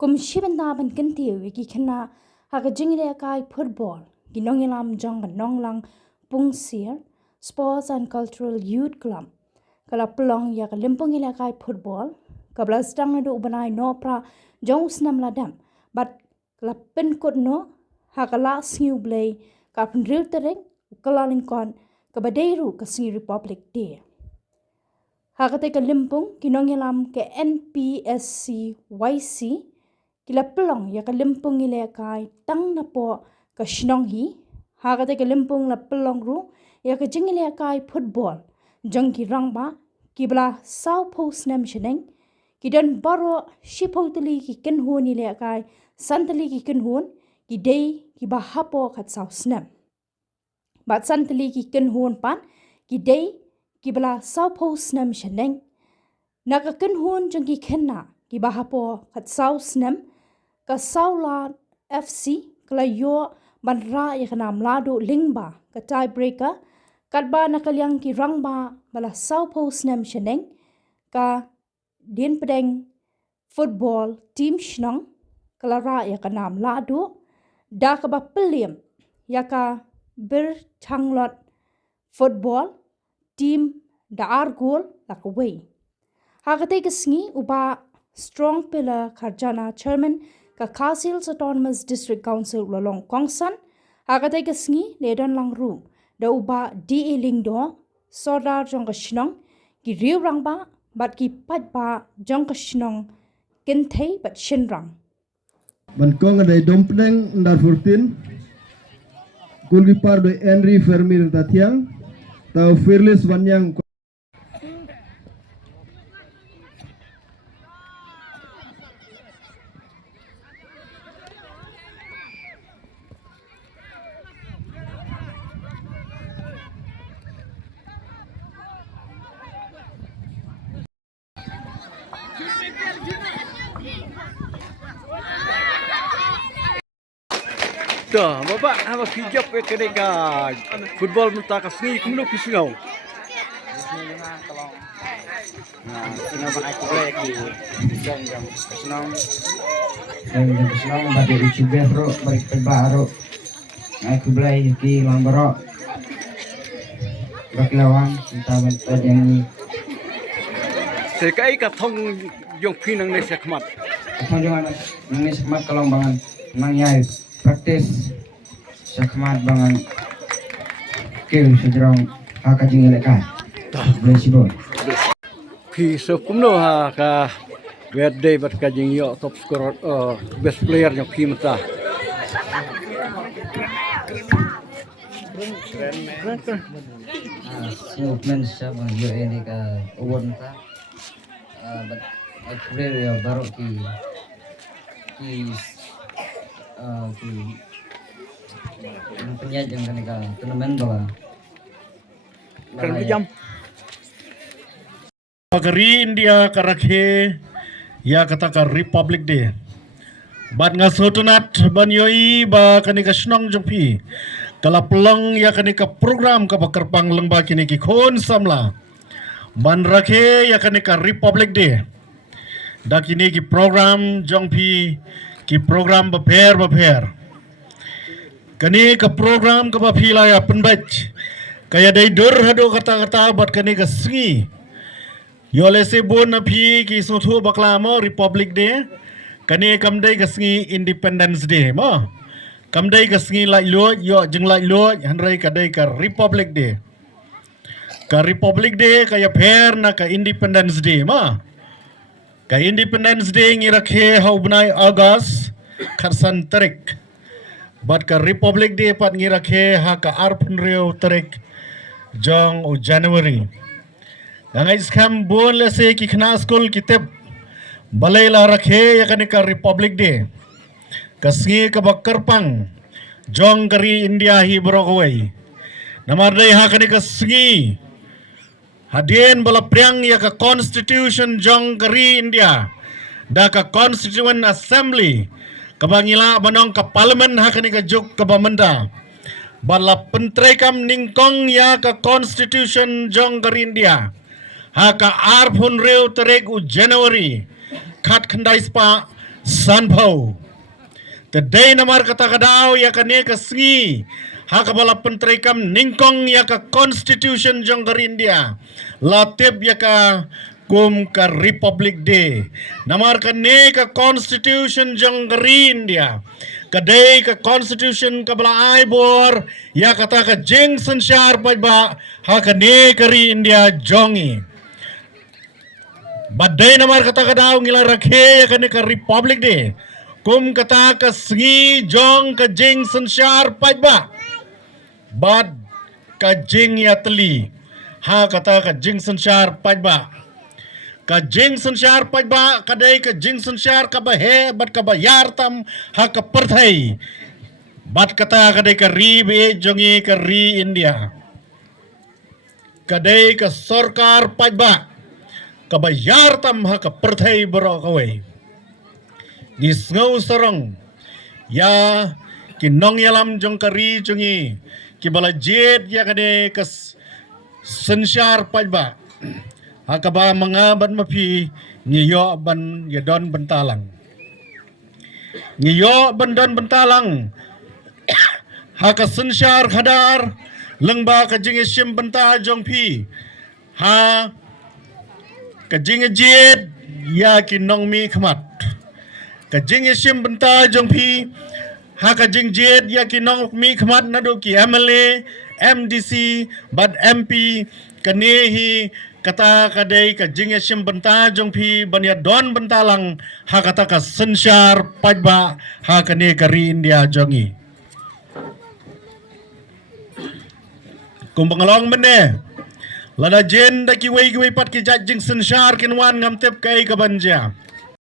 kum shibanda ban kanti wiki khana haga jingre kai football ginong ilam jong ban nonglang pungsir sports and cultural youth club kala plong ya kalimpong ila kai football kabla stang do banai no pra jong snam ladam but kala pen kod no hakala sniu blay ka pun real tereng kala lingkon kabadeiru ka sing republic day hakate kalimpong ginong ilam ke NPSC YC kila pelong ya kalimpong ile kai tang na po ka shnong hi hagate kalimpong la pelong ru ya ka jing ile kai football jang ki rang ba kibla sau post nam sheneng kidan baro shipotli ki ken hon ile kai santali ki ken hon ki dei ki ba hapo khat sau snam bat santali ki ken hon pan ki dei kibla sau post nam sheneng naka ken hon jang ki khenna ki ba hapo khat sau snam ka saula FC kala yo banra ya kanam lado lingba ka tie breaker katba nakalyang ki rangba bala sau post nam sheneng ka din pedeng football team shnong kala ra ya kanam lado da ka ba peliam ya ka bir changlot football team da argol la ka way hagate ka sngi uba strong pillar kharjana chairman ka Khasils Autonomous District Council lolong kongsan hagate ka sngi ledon lang ru da uba DA lingdo sodar jong ka shnong ki riu rang ba bat ki pat ba jong ka shnong kin thei bat shin rang ban kong ada dompeng ndar 14 kulgi par do Henry Fermil tatiang tau Fearless Wanyang Dah, bapak apa hijab ke kedega football muta kasni kumlo kisau. Sino ba ay kulay ki isang jam senang dan senang bagi ucibe ro bagi perbaro ay kulay ki mambaro baklawan taban tajani Sekai ka thong yung pinang ne sekmat. Thong jangan nang ni sekmat kalong bangan mangyay praktis sekmat bangan kil sejrong hakajing leka. Bersibon. Ki so kumno ha ka birthday bat ka jing yo top scorer best player yung kimta. Movement siya bang yo ini ka award ta. But I pray ya baru ki penyajang kan ka tournament ba. Kan jam Pagari India karakhe ya kata ka Republic Day. Bat nga sotunat banyoi ba kanika snong jongpi. Kala pelong ya kanika program ka bakarpang lengba kini ki khon samla. Ban rakhe ya kanika Republic Day. Da kini ki program jongpi ki program baper. Kani ka program ka bapila ya penbach. Kaya day dur hado kata-kata bat kanika singi. Yole se bon api ki sotu baklamo Republic Day kane kamdai kasngi Independence Day mo kamdai kasngi lai lo yo jeng lai lo hanrai kadai ka Republic Day kaya pher na ka Independence Day mo ka Independence Day ngi rakhe hau banai August kharsan tarik bat ka Republic Day pat ngi rakhe ha ka arpun reu tarik jong o January Gangai skam bon lese ki khna school kitab balai la rakhe ya kanika Republic Day kasngi ka bakarpang jong kari India hi brokawai namardai ha kanika sngi hadien bala priang ya ka constitution jong kari India da ka constituent assembly kabangila banong ka parliament ha kanika juk ka bamanda bala pentrekam ningkong ya ka constitution jong kari India haka arpun reu terek u January khat khandai spa Sanpau. Today namar kata kadau ya kane kasngi haka bala pentrikam ningkong ya ka constitution jong gar India. Latib ya ka kum ka Republic Day. Namar kane ka constitution jong gar India. Kadai ka constitution ka bala ai bor ya kata ka jing sansyar pa ba haka ne kari India jongi. Badai namar kata kadau ngila rakhe ya kane ka Republic Day. Kum kata ka sngi jong ka jing sansyar pajba. Bad ka jing yatli. Ha kata ka jing sansyar pajba. Ka jing sansyar pajba kadai ka jing sansyar ka bahe bad ka bayar tam ha ka perthai. Bad kata kadai ka ri be jongi ka ri India. Kadai ka sarkar pajba. Ka bayar tam ha ka perthai baro kawai. Gisngau sarang ya kinong yalam jong kari jongi kibala jet ya kade kas sensyar pajba hakaba mga ban mapi ngiyo ban yadon bentalang ngiyo ban bentalang haka sensyar hadar lengba kajing isim benta jong pi ha kajing jet ya kinong mi khamat kajing isim benta jong pi ha kajing jet ya kinong mi khmat nado ki MLA MDC bad MP kanehi kata kadai kajing isim benta jong pi banya don bentalang ha kata ka sensyar pajba ha kane kari India jongi kumbangalong mene lada jen da ki wei pat ki jajing sensyar kinwan ngam tep kai kabanja